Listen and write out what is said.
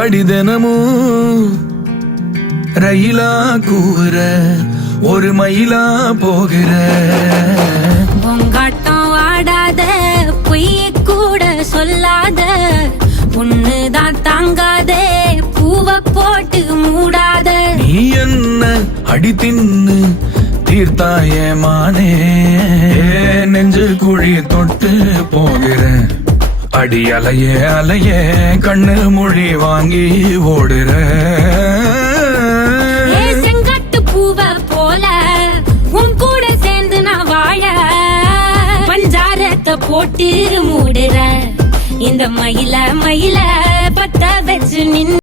அடிதனமும் ரயிலா கூற ஒரு மயிலா போகிற பொங்காட்டம் ஆடாத பொய்ய கூட சொல்லாத பொண்ணுதான் தாங்காதே பூவ போட்டு மூடாத நீ என்ன அடி தின்னு தீர்த்தாயே மானே நெஞ்சு குழி தொட்டு போகிறேன் அடி அலையே அலையே கண்ணு மொழி வாங்கி ஓடுற செங்காட்டு பூவ போல உன் கூட சேர்ந்து நான் வாழ பஞ்சாரத்தை போட்டு மூடுற இந்த மயில பத்த வச்சு நின்று